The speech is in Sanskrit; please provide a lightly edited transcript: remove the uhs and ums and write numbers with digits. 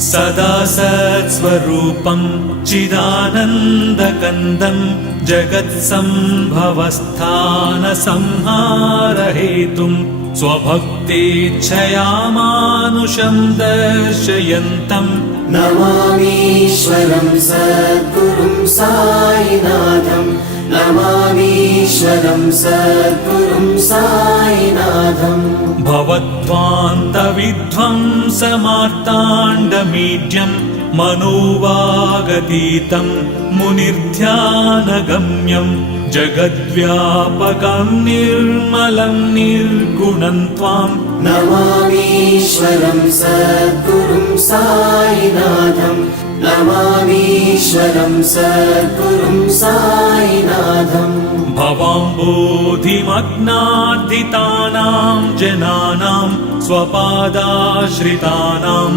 सदा सत्स्वरूपं चिदानन्दकन्दं जगत्सम्भवस्थानसंहारहेतुं स्वभक्तेच्छया मानुषं दर्शयन्तम् नमामीश्वरं सद्गुरुं साईनाथं नमामीश्वरं सद्गुरुं साईनाथम् भवद्ध्वान्तविध्वंसमार्ताण्डमीड्यं मनोवागतीतं मुनिर्ध्यानगम्यं जगद्व्यापकं निर्मलं निर्गुणं त्वां नमामीश्वरं सद्गुरुं साईनाथं नमामीश्वरं सद्गुरुं साईनाथम् भवाम्बोधिमग्नार्दितानां जनानां स्वपादाश्रितानां